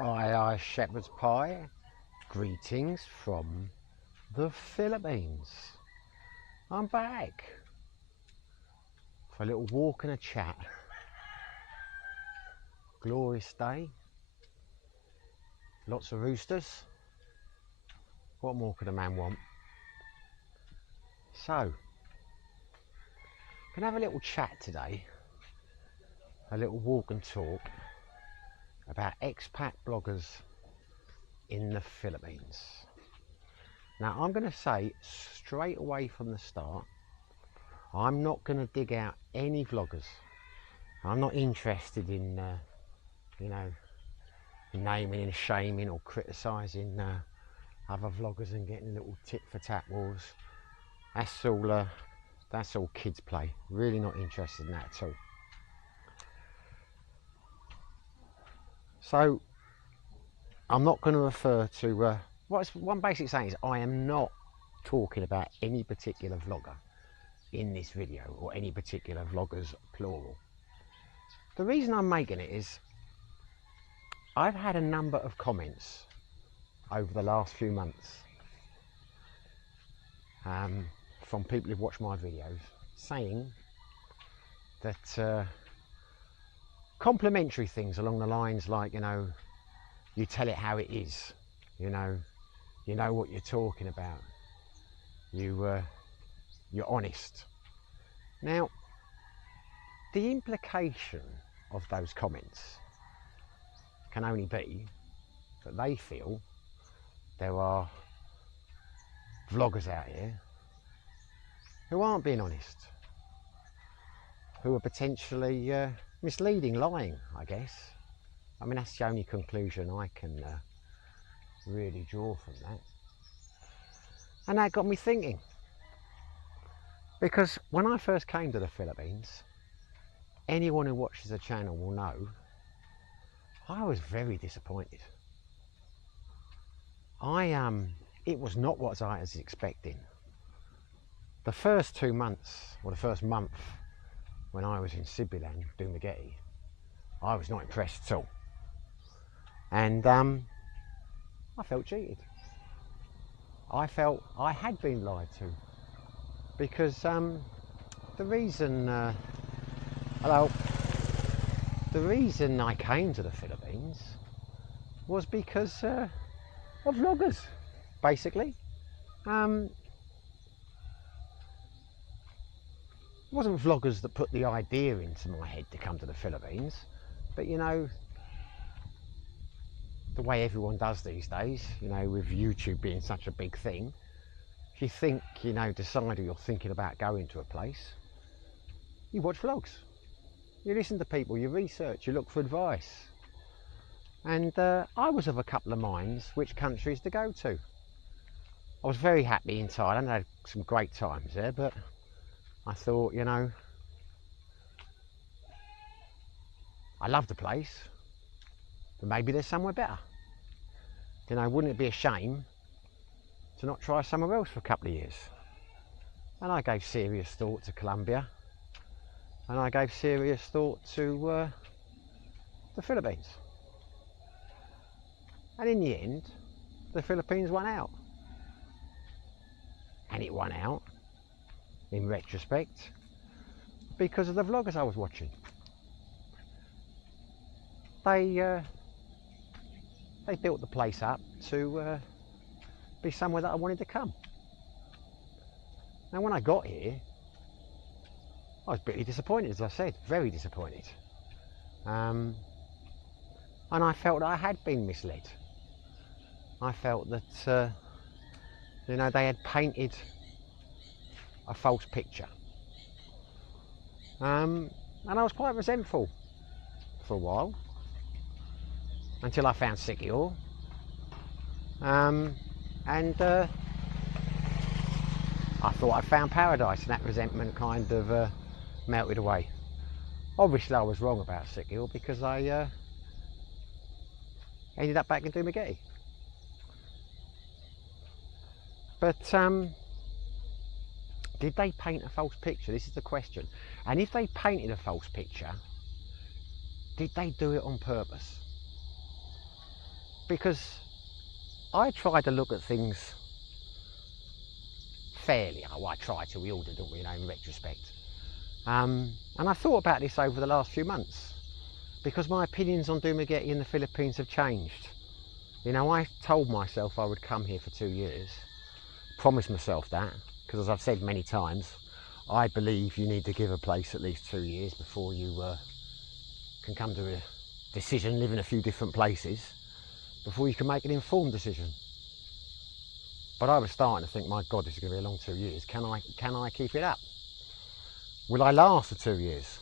Aye, shepherd's pie. Greetings from the Philippines. I'm back for a little walk and a chat. Glorious day. Lots of roosters. What more could a man want? So, can have a little chat today. A little walk and talk about expat bloggers in the Philippines. Now, I'm going to say straight away from the start, I'm not going to dig out any vloggers. I'm not interested in, naming and shaming or criticising other vloggers and getting little tit for tat wars. That's all kids play. Really not interested in that at all. So I'm not going to refer to one basic saying is I am not talking about any particular vlogger in this video or any particular vloggers plural. The reason I'm making it is I've had a number of comments over the last few months from people who've watched my videos saying that complimentary things along the lines like, you tell it how it is, you know what you're talking about, you're honest. Now, the implication of those comments can only be that they feel there are vloggers out here who aren't being honest, who are potentially misleading, lying, I guess. I mean, that's the only conclusion I can really draw from that. And that got me thinking, because when I first came to the Philippines, anyone who watches the channel will know I was very disappointed. It was not what I was expecting. The first 2 months, or the first month when I was in Sibilan, Dumaguete, I was not impressed at all. And I felt cheated. I felt I had been lied to, because the reason I came to the Philippines was because of vloggers, basically. It wasn't vloggers that put the idea into my head to come to the Philippines, but the way everyone does these days, with YouTube being such a big thing, if you think, decide you're thinking about going to a place, you watch vlogs, you listen to people, you research, you look for advice. And I was of a couple of minds which countries to go to. I was very happy in Thailand, I had some great times there, but I thought, I love the place, but maybe there's somewhere better. Wouldn't it be a shame to not try somewhere else for a couple of years? And I gave serious thought to Colombia, and I gave serious thought to the Philippines. And in the end, the Philippines won out. And it won out, in retrospect, because of the vloggers I was watching. They built the place up to be somewhere that I wanted to come. Now, when I got here, I was bitterly disappointed, as I said, very disappointed. And I felt that I had been misled. I felt that, they had painted a false picture. And I was quite resentful for a while, until I found Sikihor. I thought I'd found paradise, and that resentment kind of melted away. Obviously I was wrong about Sikihor, because I ended up back in Dumaguete. But did they paint a false picture? This is the question. And if they painted a false picture, did they do it on purpose? because I try to look at things fairly. Oh, I try to, we all do, don't we, in retrospect. And I thought about this over the last few months, because my opinions on Dumaguete in the Philippines have changed. I told myself I would come here for 2 years, promised myself that, because as I've said many times, I believe you need to give a place at least 2 years before you can come to a decision, live in a few different places, before you can make an informed decision. But I was starting to think, my God, this is going to be a long 2 years. Can I keep it up? Will I last for 2 years?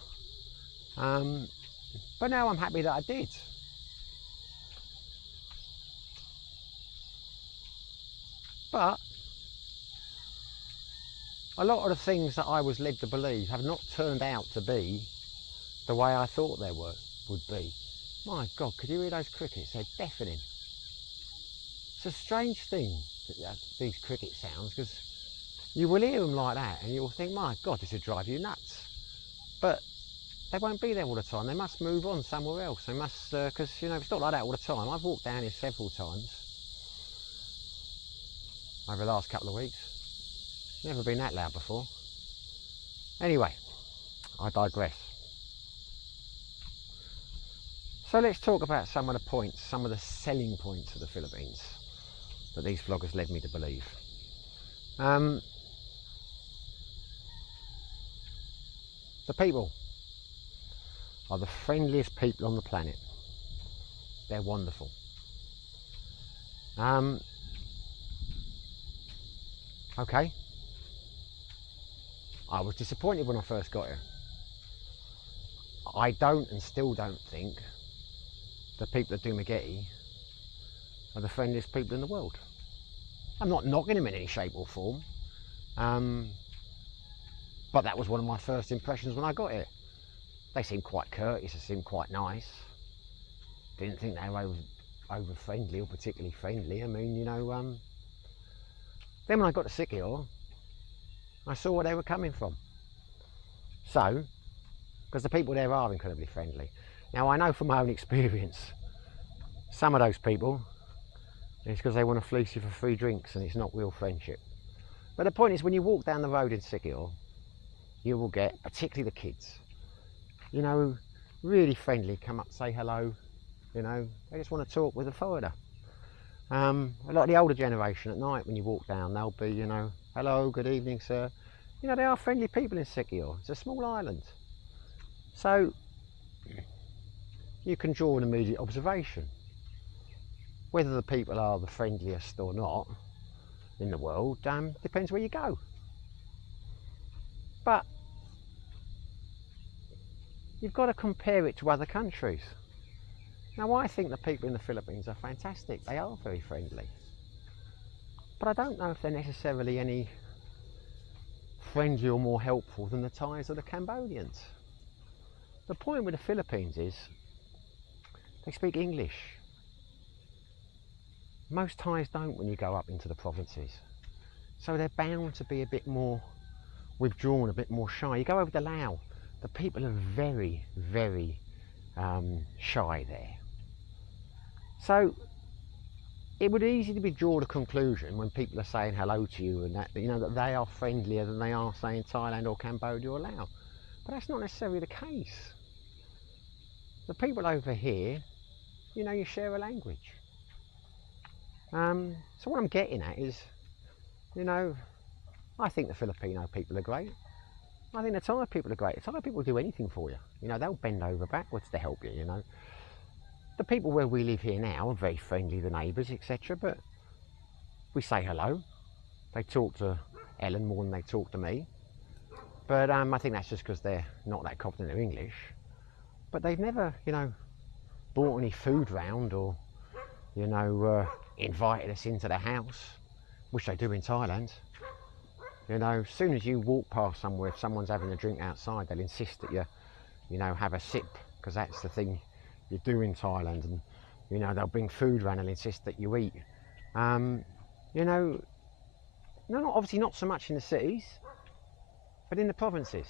But now I'm happy that I did. But a lot of the things that I was led to believe have not turned out to be the way I thought they would be. My God, could you hear those crickets? They're deafening. It's a strange thing, these cricket sounds, because you will hear them like that and you'll think, my God, this would drive you nuts. But they won't be there all the time. They must move on somewhere else. They must, because it's not like that all the time. I've walked down here several times over the last couple of weeks. Never been that loud before. Anyway, I digress. So let's talk about some of the points, some of the selling points of the Philippines that these vloggers led me to believe. The people are the friendliest people on the planet. They're wonderful. Okay. I was disappointed when I first got here. I don't and still don't think the people at Dumaguete are the friendliest people in the world. I'm not knocking them in any shape or form, but that was one of my first impressions when I got here. They seemed quite courteous, they seemed quite nice. Didn't think they were over friendly or particularly friendly. I mean, then when I got to Sikihor, I saw where they were coming from. So, because the people there are incredibly friendly. Now I know from my own experience, some of those people, it's because they want to fleece you for free drinks and it's not real friendship. But the point is, when you walk down the road in Sikihor, you will get, particularly the kids, really friendly, come up, say hello, they just want to talk with a foreigner. A lot of the older generation at night, when you walk down, they'll be, hello, good evening, sir. They are friendly people in Sikihor. It's a small island. So, you can draw an immediate observation. Whether the people are the friendliest or not in the world, depends where you go. But, you've got to compare it to other countries. Now, I think the people in the Philippines are fantastic. They are very friendly. But I don't know if they're necessarily any friendlier or more helpful than the Thais or the Cambodians. The point with the Philippines is they speak English. Most Thais don't when you go up into the provinces. So they're bound to be a bit more withdrawn, a bit more shy. You go over to Laos, the people are very, very shy there. So it would easily be drawn a conclusion when people are saying hello to you and that they are friendlier than they are, say, in Thailand or Cambodia or Laos. But that's not necessarily the case. The people over here, you share a language. So what I'm getting at is, I think the Filipino people are great. I think the Thai people are great. The Thai people will do anything for you. They'll bend over backwards to help you, The people where we live here now are very friendly, the neighbours, etc. But we say hello. They talk to Ellen more than they talk to me. But I think that's just because they're not that confident in English. But they've never, brought any food round or, invited us into their house, which they do in Thailand. As soon as you walk past somewhere, if someone's having a drink outside, they'll insist that you, have a sip, because that's the thing you do in Thailand. And, they'll bring food around and insist that you eat. Obviously not so much in the cities, but in the provinces.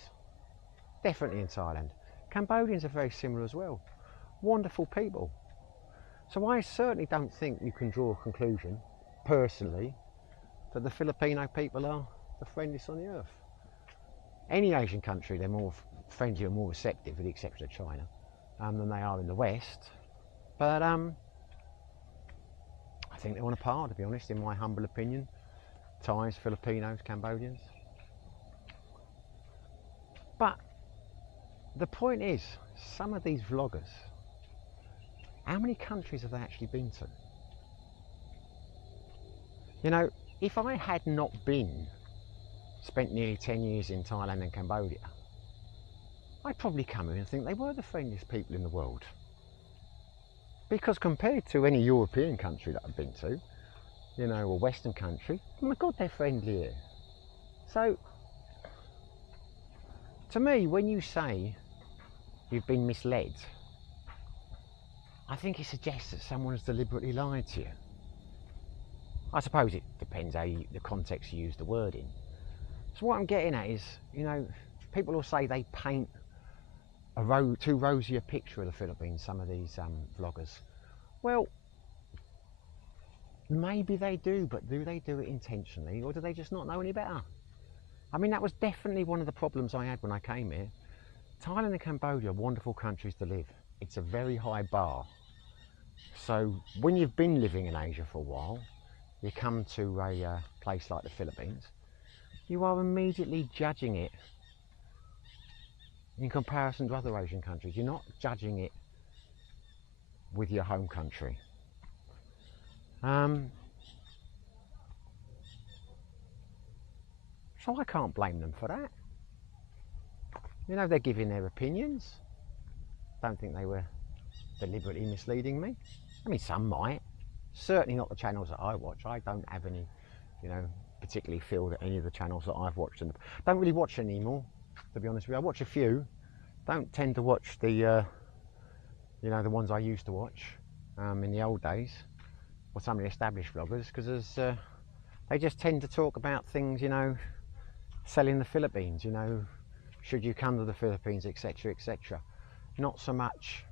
Definitely in Thailand. Cambodians are very similar as well. Wonderful people. So I certainly don't think you can draw a conclusion, personally, that the Filipino people are the friendliest on the earth. Any Asian country, they're more friendly and more receptive, with the exception of China, than they are in the West. But I think they're on a par, to be honest, in my humble opinion. Thais, Filipinos, Cambodians. But the point is, some of these vloggers, how many countries have they actually been to? You know, if I had not spent nearly 10 years in Thailand and Cambodia, I'd probably come in and think they were the friendliest people in the world. Because compared to any European country that I've been to, you know, or Western country, oh my God, they're friendly here. So, to me, when you say you've been misled, I think it suggests that someone has deliberately lied to you. I suppose it depends how the context you use the word in. So what I'm getting at is, you know, people will say they paint too rosy a picture of the Philippines, some of these vloggers. Well, maybe they do, but do they do it intentionally, or do they just not know any better? I mean, that was definitely one of the problems I had when I came here. Thailand and Cambodia are wonderful countries to live. It's a very high bar. So when you've been living in Asia for a while, you come to a place like the Philippines, you are immediately judging it in comparison to other Asian countries. You're not judging it with your home country. So I can't blame them for that. You know, they're giving their opinions. Don't think they were deliberately misleading me. I mean, some might. Certainly not the channels that I watch. I don't have any, you know, particularly feel that any of the channels that I've watched, and don't really watch anymore, to be honest with you. I watch a few. Don't tend to watch the, you know, the ones I used to watch in the old days, or some of the established vloggers, because they just tend to talk about things, you know, selling the Philippines, you know, should you come to the Philippines, etc., etc. Not so much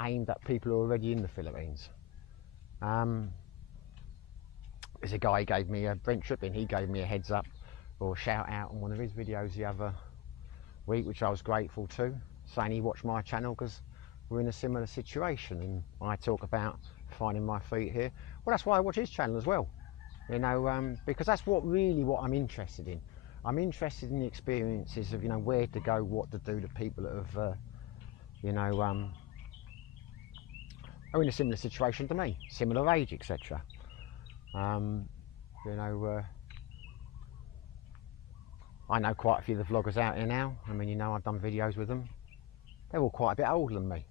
aimed at people who are already in the Philippines. There's a guy gave me, Brent Trippin, he gave me a heads up or shout out on one of his videos the other week, which I was grateful to, saying he watched my channel because we're in a similar situation, and I talk about finding my feet here. Well, that's why I watch his channel as well, you know, because that's what I'm interested in. I'm interested in the experiences of, you know, where to go, what to do to people that have, you know, are in a similar situation to me, similar age, etc. You know, I know quite a few of the vloggers out here now. I mean, you know, I've done videos with them. They're all quite a bit older than me.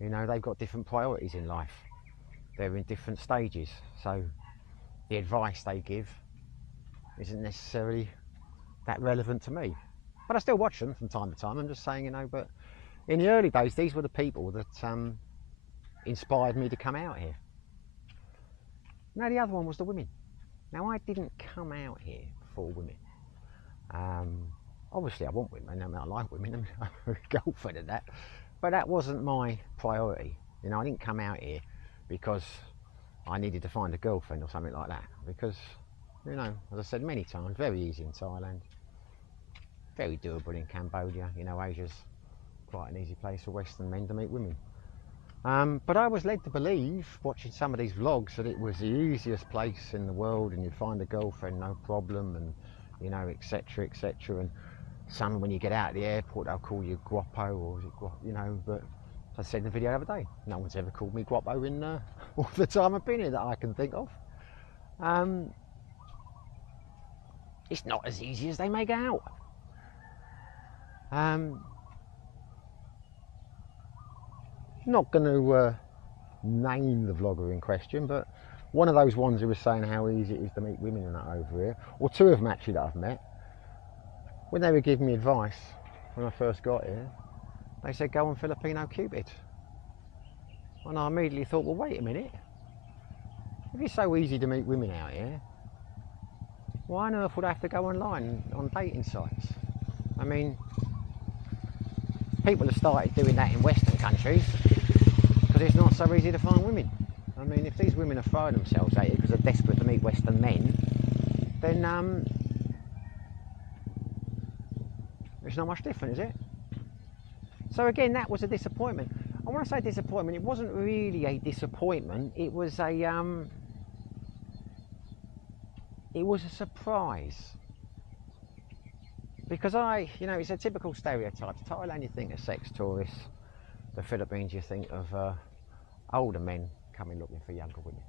You know, they've got different priorities in life. They're in different stages. So the advice they give isn't necessarily that relevant to me. But I still watch them from time to time. I'm just saying, you know, but in the early days, these were the people that inspired me to come out here. Now, the other one was the women. Now, I didn't come out here for women. Obviously I want women, I mean, I like women, I'm a girlfriend and that, but that wasn't my priority. You know, I didn't come out here because I needed to find a girlfriend or something like that, because, you know, as I said many times, very easy in Thailand, very doable in Cambodia. You know, Asia's quite an easy place for Western men to meet women. But I was led to believe, watching some of these vlogs, that it was the easiest place in the world and you'd find a girlfriend no problem, and, you know, etc., etc. And some, when you get out of the airport, they'll call you guapo, or you know, but as I said in the video the other day, no one's ever called me guapo in all the time I've been here that I can think of. It's not as easy as they make out. Not going to name the vlogger in question, but one of those ones who was saying how easy it is to meet women and that over here, or two of them actually that I've met, when they were giving me advice when I first got here, they said go on Filipino Cupid. And I immediately thought, well, wait a minute, if it's so easy to meet women out here, why on earth would I have to go online on dating sites? I mean, people have started doing that in Western countries because because it's not so easy to find women. I mean, if these women are throwing themselves at it because they're desperate to meet Western men, then it's not much different, is it? So again, that was a disappointment. I want to say disappointment. It wasn't really a disappointment. It was a surprise. Because it's a typical stereotype. Thailand, you think of sex tourists. The Philippines, you think of older men coming looking for younger women.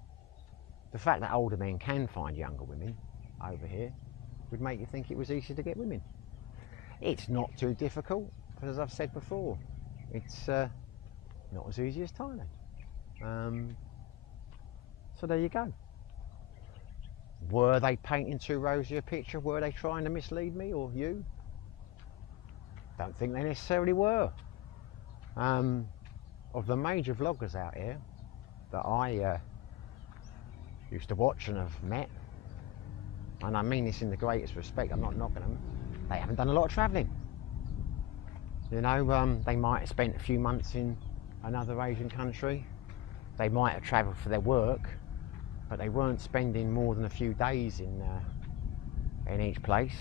The fact that older men can find younger women over here would make you think it was easy to get women. It's not too difficult, but as I've said before, it's not as easy as Thailand. So there you go. Were they painting too rosy a picture? Were they trying to mislead me or you? Don't think they necessarily were. Of the major vloggers out here that I used to watch and have met, and I mean this in the greatest respect, I'm not knocking them, they haven't done a lot of travelling. You know, they might have spent a few months in another Asian country, they might have travelled for their work, but they weren't spending more than a few days in each place.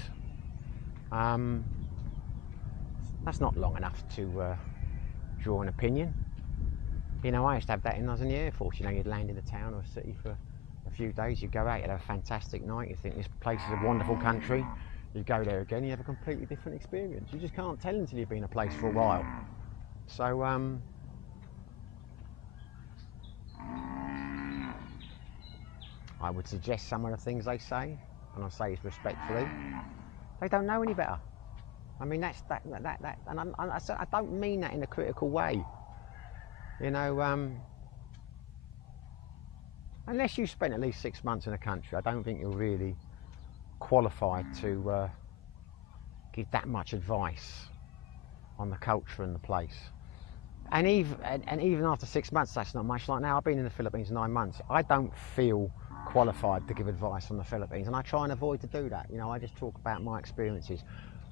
That's not long enough to draw an opinion. You know, I used to have that when I was in the Air Force. You know, you'd land in a town or a city for a few days, you'd go out, you'd have a fantastic night, you think this place is a wonderful country, you go there again, you have a completely different experience. You just can't tell until you've been in a place for a while. So, I would suggest some of the things they say, and I say this respectfully, they don't know any better. I mean, that's that, and I don't mean that in a critical way. You know, unless you spent at least 6 months in a country, I don't think you're really qualified to give that much advice on the culture and the place. And even after 6 months, that's not much. Like now, I've been in the Philippines 9 months. I don't feel qualified to give advice on the Philippines, and I try and avoid to do that. You know, I just talk about my experiences.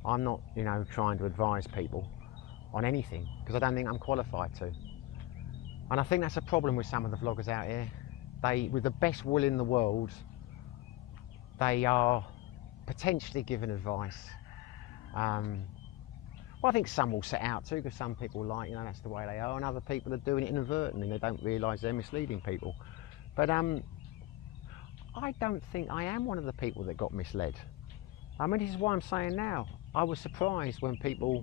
I'm not, you know, trying to advise people on anything because I don't think I'm qualified to. And I think that's a problem with some of the vloggers out here. They, with the best will in the world, they are potentially giving advice. Well, I think some will set out to, because some people like, you know, that's the way they are, and other people are doing it inadvertently. They don't realise they're misleading people. But I don't think I am one of the people that got misled. I mean, this is why I'm saying now. I was surprised when people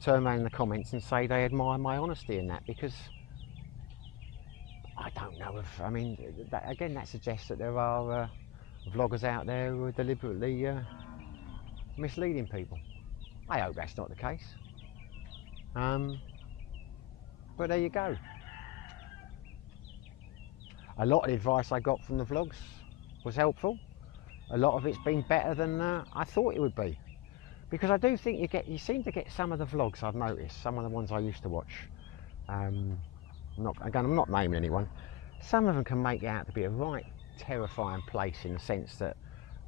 turn around in the comments and say they admire my honesty in that, because I don't know if, I mean, again, that suggests that there are vloggers out there who are deliberately misleading people. I hope that's not the case. But there you go. A lot of the advice I got from the vlogs was helpful. A lot of it's been better than I thought it would be. Because I do think you seem to get some of the vlogs I've noticed, some of the ones I used to watch. I'm not naming anyone. Some of them can make it out to be a right terrifying place, in the sense that,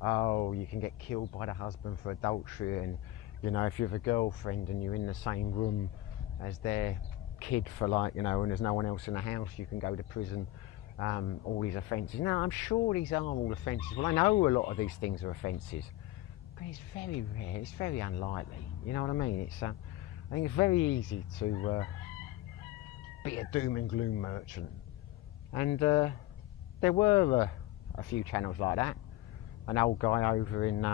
oh, you can get killed by the husband for adultery, and you know, if you have a girlfriend and you're in the same room as their kid for, like, you know, and there's no one else in the house, you can go to prison. All these offences. Now, I'm sure these aren't all offences. Well, I know a lot of these things are offences, but it's very rare. It's very unlikely. You know what I mean? It's I think it's very easy to be a doom and gloom merchant. And there were a few channels like that. An old guy over in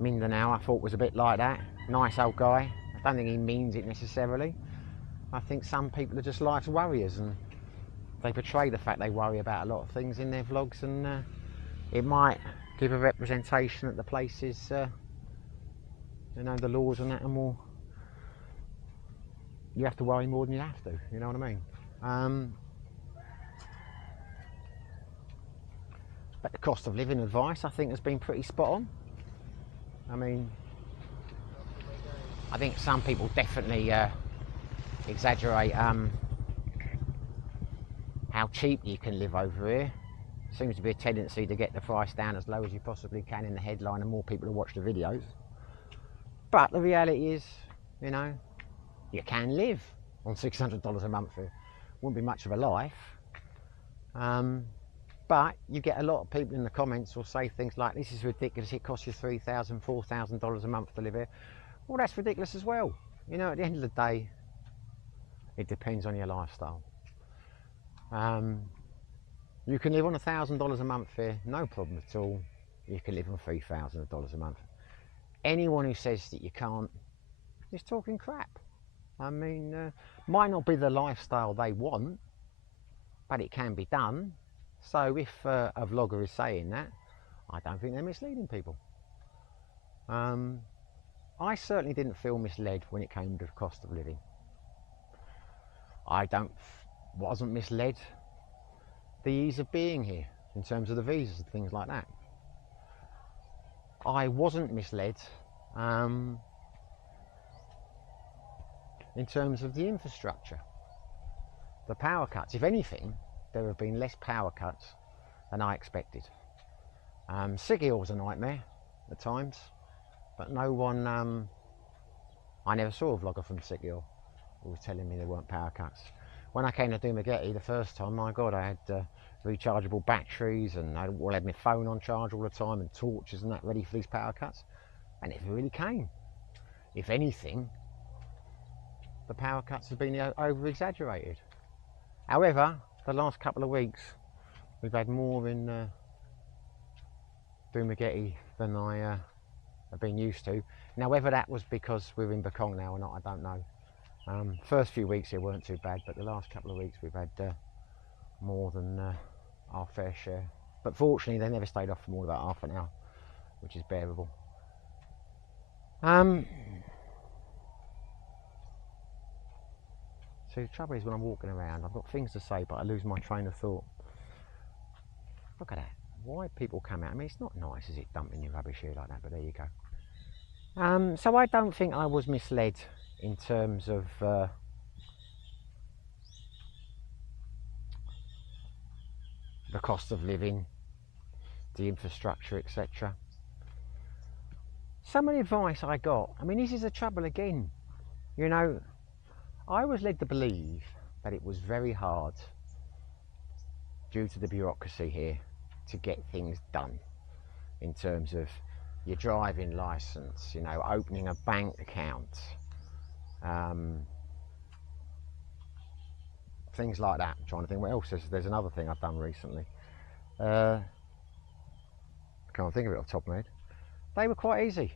Mindanao, I thought was a bit like that. Nice old guy. I don't think he means it necessarily. I think some people are just life's worriers, and they portray the fact they worry about a lot of things in their vlogs, and it might give a representation that the place is, you know, the laws and that are more, you have to worry more than you have to, you know what I mean? But the cost of living advice, I think, has been pretty spot on. I mean, I think some people definitely exaggerate how cheap you can live over here. Seems to be a tendency to get the price down as low as you possibly can in the headline, and more people to watch the videos. But the reality is, you know, you can live. on $600 a month. It wouldn't be much of a life. But you get a lot of people in the comments will say things like, this is ridiculous, it costs you $3,000, $4,000 a month to live here. Well, that's ridiculous as well. You know, at the end of the day, it depends on your lifestyle. You can live on $1,000 a month here, no problem at all. You can live on $3,000 a month. Anyone who says that you can't is talking crap. I mean, might not be the lifestyle they want, but it can be done. So if a vlogger is saying that, I don't think they're misleading people. I certainly didn't feel misled when it came to the cost of living. I wasn't misled the ease of being here in terms of the visas and things like that. I wasn't misled in terms of the infrastructure, the power cuts. If anything, there have been less power cuts than I expected. Sigil was a nightmare at times, but no one, I never saw a vlogger from Sigil who was telling me there weren't power cuts. When I came to Dumaguete the first time, my God, I had rechargeable batteries, and I had my phone on charge all the time, and torches and that ready for these power cuts, and it really came. If anything, the power cuts have been over exaggerated. However, the last couple of weeks we've had more in Dumaguete than I have been used to. Now, whether that was because we're in Bekong now or not, I don't know. First few weeks here weren't too bad, but the last couple of weeks we've had more than our fair share. But fortunately, they never stayed off for more than about half an hour, which is bearable. So the trouble is, when I'm walking around, I've got things to say, but I lose my train of thought. Look at that. Why people come out? I mean, it's not nice, is it, dumping your rubbish here like that, but there you go. So I don't think I was misled in terms of the cost of living, the infrastructure, etc. Some of the advice I got, I mean, this is the trouble again. You know, I was led to believe that it was very hard, due to the bureaucracy here, to get things done in terms of your driving license, you know, opening a bank account, things like that. I'm trying to think what else. There's another thing I've done recently. I can't think of it off the top of my head. They were quite easy,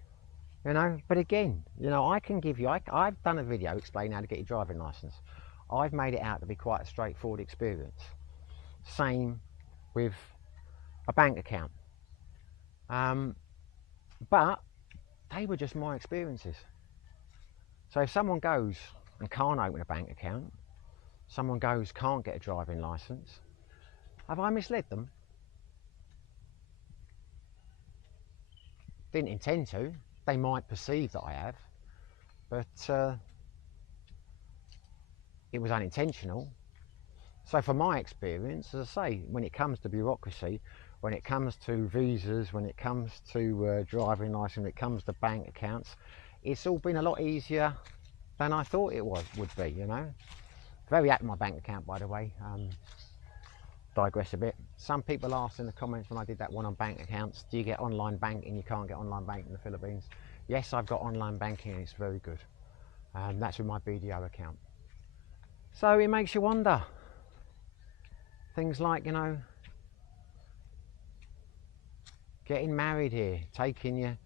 you know, but again, you know, I can give you, I've done a video explaining how to get your driving license. I've made it out to be quite a straightforward experience. Same with a bank account. But they were just my experiences. So if someone goes and can't open a bank account, someone goes can't get a driving license, have I misled them? Didn't intend to. They might perceive that I have, but it was unintentional. So from my experience, as I say, when it comes to bureaucracy, when it comes to visas, when it comes to driving license, when it comes to bank accounts, it's all been a lot easier than I thought it would be, you know. Very happy with my bank account, by the way. Digress a bit. Some people asked in the comments when I did that one on bank accounts, do you get online banking? You can't get online banking in the Philippines. Yes, I've got online banking and it's very good. That's with my BDO account. So it makes you wonder. Things like, you know, getting married here, taking your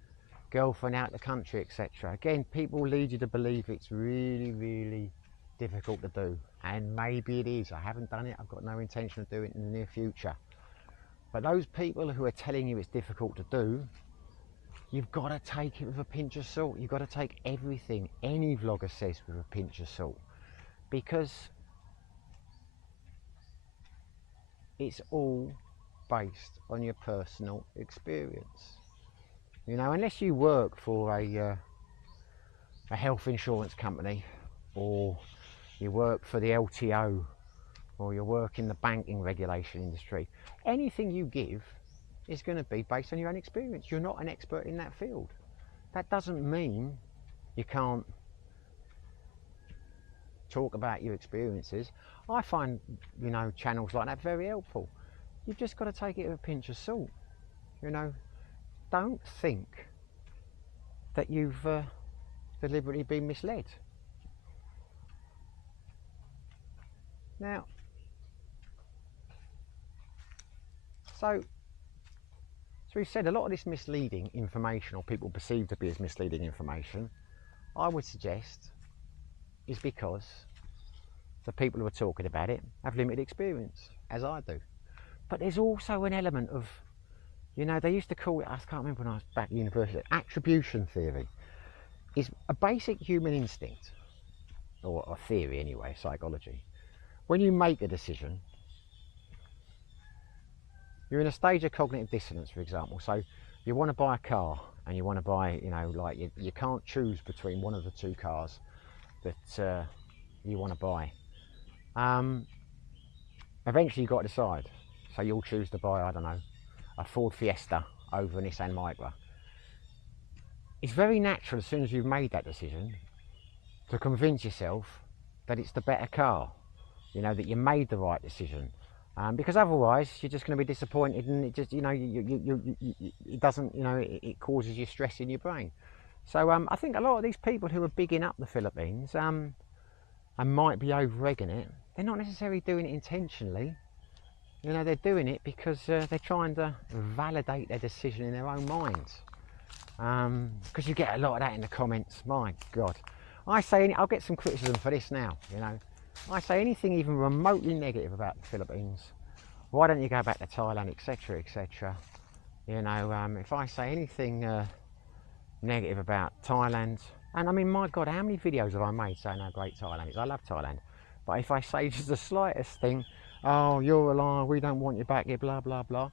girlfriend out the country, etc. Again, people lead you to believe it's really, really difficult to do, and maybe it is. I haven't done it. I've got no intention of doing it in the near future. But those people who are telling you it's difficult to do, you've got to take it with a pinch of salt. You've got to take everything any vlogger says with a pinch of salt, because it's all based on your personal experience. You know, unless you work for a health insurance company, or you work for the LTO, or you work in the banking regulation industry, anything you give is going to be based on your own experience. You're not an expert in that field. That doesn't mean you can't talk about your experiences. I find, you know, channels like that very helpful. You've just got to take it with a pinch of salt. You know, don't think that you've deliberately been misled. Now, so we've said a lot of this misleading information, or people perceive to be as misleading information, I would suggest is because the people who are talking about it have limited experience, as I do. But there's also an element of, you know, they used to call it, I can't remember when I was back at university, attribution theory is a basic human instinct, or a theory anyway, psychology. When you make a decision, you're in a stage of cognitive dissonance, for example. So you want to buy a car, and you want to buy, you know, like you can't choose between one of the two cars that you want to buy. Eventually you've got to decide. So you'll choose to buy, I don't know, a Ford Fiesta over a Nissan Micra. It's very natural, as soon as you've made that decision, to convince yourself that it's the better car, you know, that you made the right decision. Because otherwise you're just going to be disappointed, and it just, you know, it doesn't, you know, it causes you stress in your brain. So I think a lot of these people who are bigging up the Philippines and might be over-egging it, they're not necessarily doing it intentionally. You know, they're doing it because they're trying to validate their decision in their own minds. Because you get a lot of that in the comments. My God, I'll get some criticism for this now. You know, I say anything even remotely negative about the Philippines, why don't you go back to Thailand, etc., etc. You know, if I say anything negative about Thailand, and I mean, my God, how many videos have I made saying how great Thailand is? I love Thailand. But if I say just the slightest thing, oh, you're a liar, we don't want you back here, blah, blah, blah.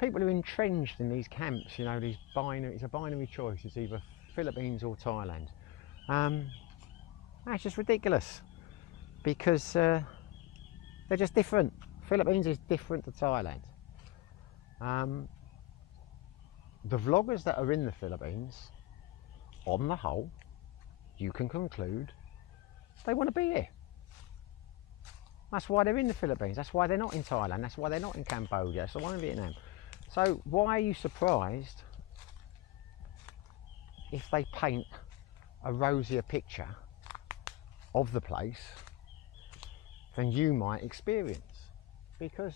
People are entrenched in these camps, you know, it's a binary choice. It's either Philippines or Thailand. It's just ridiculous, because they're just different. Philippines is different to Thailand. The vloggers that are in the Philippines, on the whole, you can conclude they want to be here. That's why they're in the Philippines. That's why they're not in Thailand. That's why they're not in Cambodia. That's why they're in Vietnam. So why are you surprised if they paint a rosier picture of the place than you might experience? Because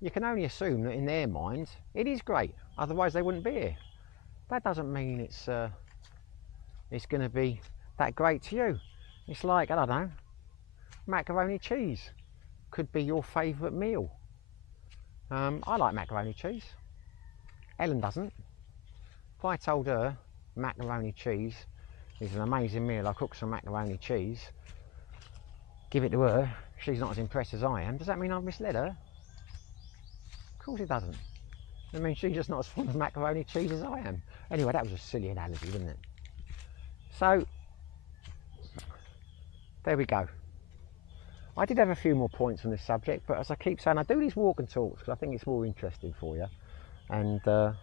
you can only assume that in their minds it is great. Otherwise they wouldn't be here. That doesn't mean it's going to be that great to you. It's like, I don't know, macaroni cheese could be your favourite meal. I like macaroni cheese. Ellen doesn't. If I told her macaroni cheese is an amazing meal, I cook some macaroni cheese, give it to her, she's not as impressed as I am, does that mean I've misled her? Of course it doesn't. I mean, she's just not as fond of macaroni cheese as I am. Anyway, that was a silly analogy, wasn't it? So, there we go. I did have a few more points on this subject, but as I keep saying, I do these walk and talks because I think it's more interesting for you. And a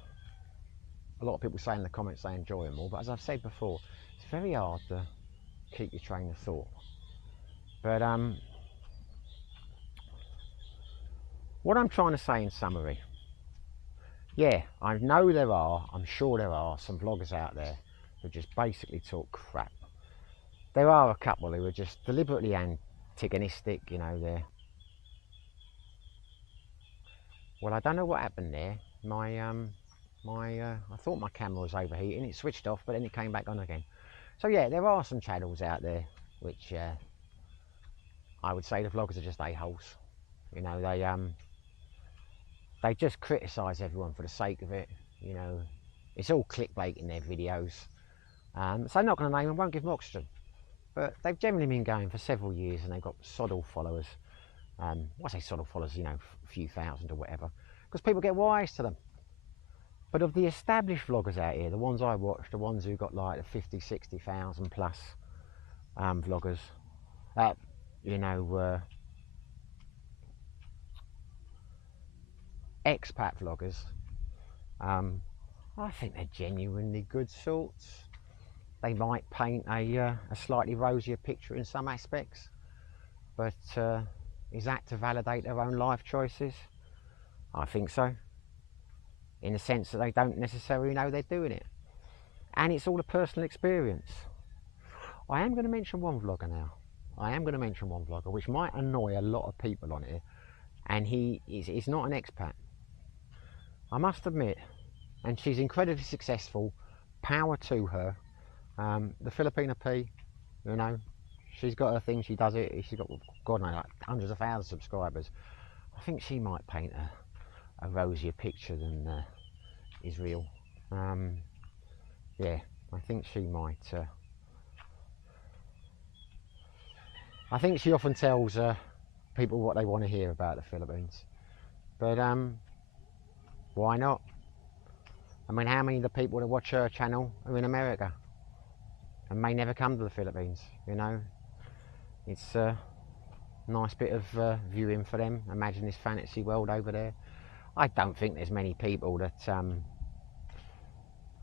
lot of people say in the comments they enjoy them all, but as I've said before, it's very hard to keep your train of thought. But what I'm trying to say in summary, yeah, I know I'm sure there are some vloggers out there who just basically talk crap. There are a couple who are just deliberately antagonistic, you know, well, I don't know what happened there. I thought my camera was overheating, it switched off, but then it came back on again. So yeah, there are some channels out there which I would say the vloggers are just a-holes. You know, they just criticise everyone for the sake of it. You know, it's all clickbait in their videos. So I'm not going to name them, won't give them oxygen. But they've generally been going for several years and they've got sod all followers. I say sod all followers, you know, a few thousand or whatever, because people get wise to them. But of the established vloggers out here, the ones I watch, the ones who got like the 50, 60,000 plus vloggers, you know, expat vloggers, I think they're genuinely good sorts. They might paint a slightly rosier picture in some aspects, but is that to validate their own life choices? I think so, in the sense that they don't necessarily know they're doing it, and it's all a personal experience. I am going to mention one vlogger now. I am going to mention one vlogger which might annoy a lot of people on here, and he's not an expat, I must admit, and she's incredibly successful. Power to her. The Filipina P, you know, she's got her thing, she does it, she's got, God knows, like hundreds of thousands of subscribers. I think she might paint a rosier picture than is real. Yeah, I think she might. I think she often tells people what they want to hear about the Philippines, but why not? I mean, how many of the people that watch her channel are in America and may never come to the Philippines? You know, it's a nice bit of viewing for them. Imagine this fantasy world over there. I don't think there's many people that,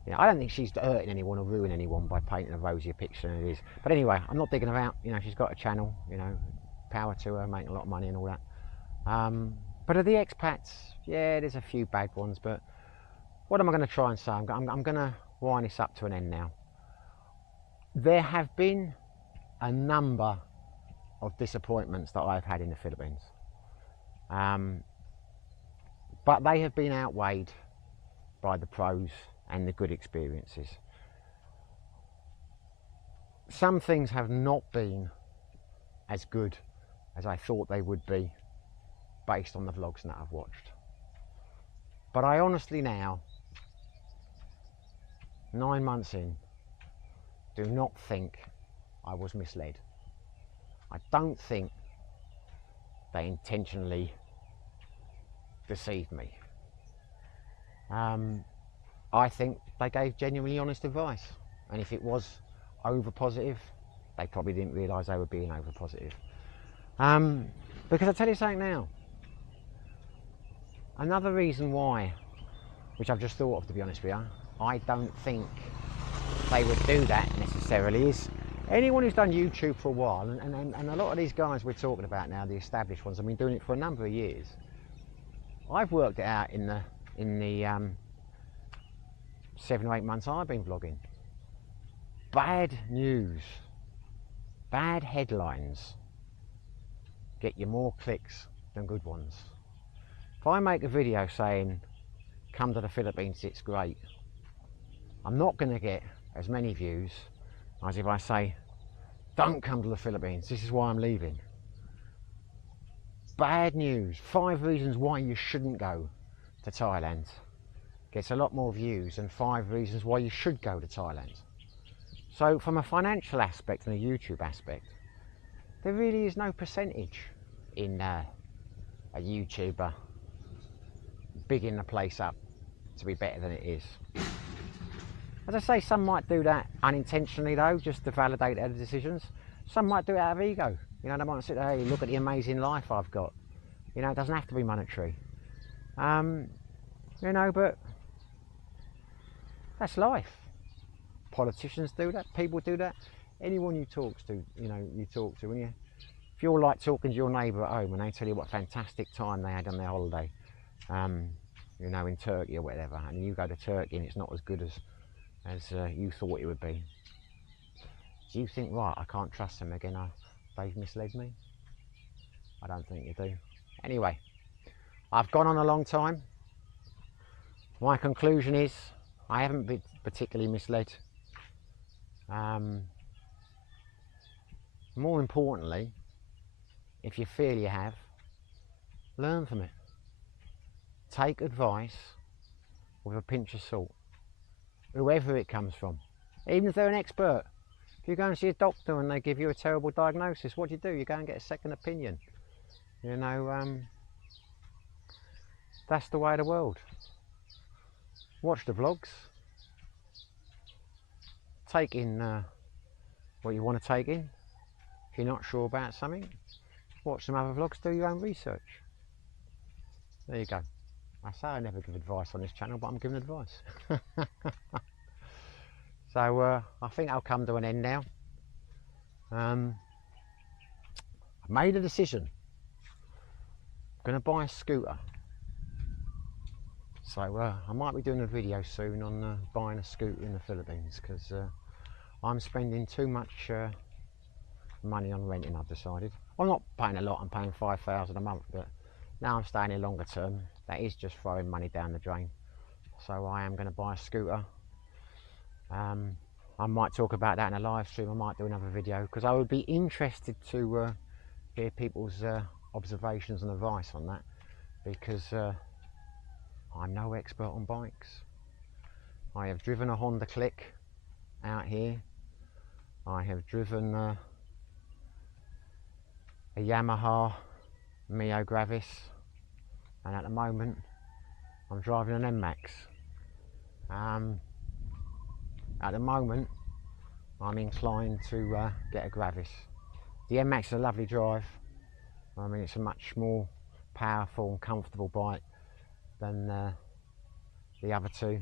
you know, I don't think she's hurting anyone or ruining anyone by painting a rosier picture than it is. But anyway, I'm not digging her out. You know, she's got a channel, you know, power to her, making a lot of money and all that. But of the expats, yeah, there's a few bad ones, but what am I going to try and say? I'm going to wind this up to an end now. There have been a number of disappointments that I've had in the Philippines, but they have been outweighed by the pros and the good experiences. Some things have not been as good as I thought they would be based on the vlogs that I've watched, but I honestly now, 9 months in, do not think I was misled. I don't think they intentionally deceived me. I think they gave genuinely honest advice, and if it was over positive, they probably didn't realise they were being over positive. Because I'll tell you something now, another reason why, which I've just thought of, to be honest with you, I don't think they would do that necessarily, is anyone who's done YouTube for a while, and a lot of these guys we're talking about now, the established ones, have been doing it for a number of years. I've worked it out in the 7 or 8 months I've been vlogging. Bad news, bad headlines get you more clicks than good ones. If I make a video saying, come to the Philippines, it's great, I'm not going to get as many views as if I say, don't come to the Philippines, this is why I'm leaving. Bad news, 5 reasons why you shouldn't go to Thailand, gets a lot more views than 5 reasons why you should go to Thailand. So from a financial aspect and a YouTube aspect, there really is no percentage in a YouTuber bigging the place up to be better than it is. As I say, some might do that unintentionally though, just to validate their decisions. Some might do it out of ego. You know, they might sit there, hey, look at the amazing life I've got. You know, it doesn't have to be monetary. You know, but that's life. Politicians do that, people do that. Anyone you talk to, you know, when you, if you're like talking to your neighbour at home and they tell you what a fantastic time they had on their holiday, you know, in Turkey or whatever, and you go to Turkey and it's not as good as you thought it would be, do you think, right, I can't trust them again, they've misled me? I don't think you do. Anyway, I've gone on a long time. My conclusion is I haven't been particularly misled. More importantly, if you feel you have, learn from it. Take advice with a pinch of salt, whoever it comes from, even if they're an expert. If you go and see a doctor and they give you a terrible diagnosis, what do? You go and get a second opinion. You know, that's the way of the world. Watch the vlogs, take in what you want to take in. If you're not sure about something, watch some other vlogs, do your own research. There you go. I say I never give advice on this channel, but I'm giving advice. So I think I'll come to an end now. I've made a decision. I'm going to buy a scooter. So I might be doing a video soon on buying a scooter in the Philippines, because I'm spending too much money on renting, I've decided. I'm not paying a lot, I'm paying $5,000 a month, but now I'm staying here longer term. That is just throwing money down the drain. So I am going to buy a scooter. I might talk about that in a live stream. I might do another video, because I would be interested to hear people's observations and advice on that, because I'm no expert on bikes. I have driven a Honda Click out here. I have driven a Yamaha Mio Gravis, and at the moment I'm driving an M-Max. At the moment I'm inclined to get a Gravis. The M-Max is a lovely drive. I mean, it's a much more powerful and comfortable bike than the other two,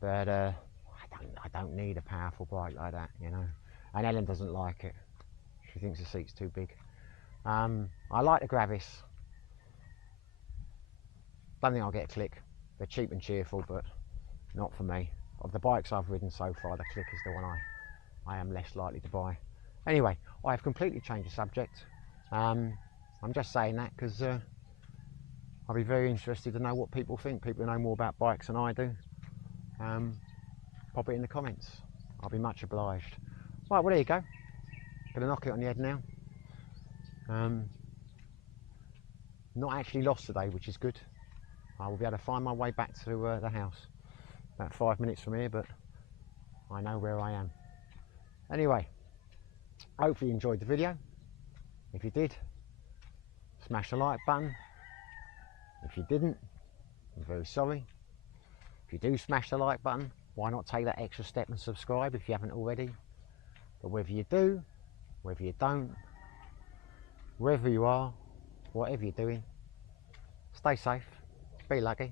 but I don't need a powerful bike like that, you know. And Ellen doesn't like it. She thinks the seat's too big. I like the Gravis. Don't think I'll get a Click. They're cheap and cheerful, but not for me. Of the bikes I've ridden so far, the Click is the one I am less likely to buy. Anyway, I have completely changed the subject. I'm just saying that because I'll be very interested to know what people think. People who know more about bikes than I do. Pop it in the comments. I'll be much obliged. Right, well, there you go. Gonna knock it on the head now. Not actually lost today, which is good. I will be able to find my way back to the house. About 5 minutes from here, but I know where I am. Anyway, hopefully you enjoyed the video. If you did, smash the like button. If you didn't, I'm very sorry. If you do smash the like button, why not take that extra step and subscribe if you haven't already? But whether you do, whether you don't, wherever you are, whatever you're doing, stay safe, be lucky.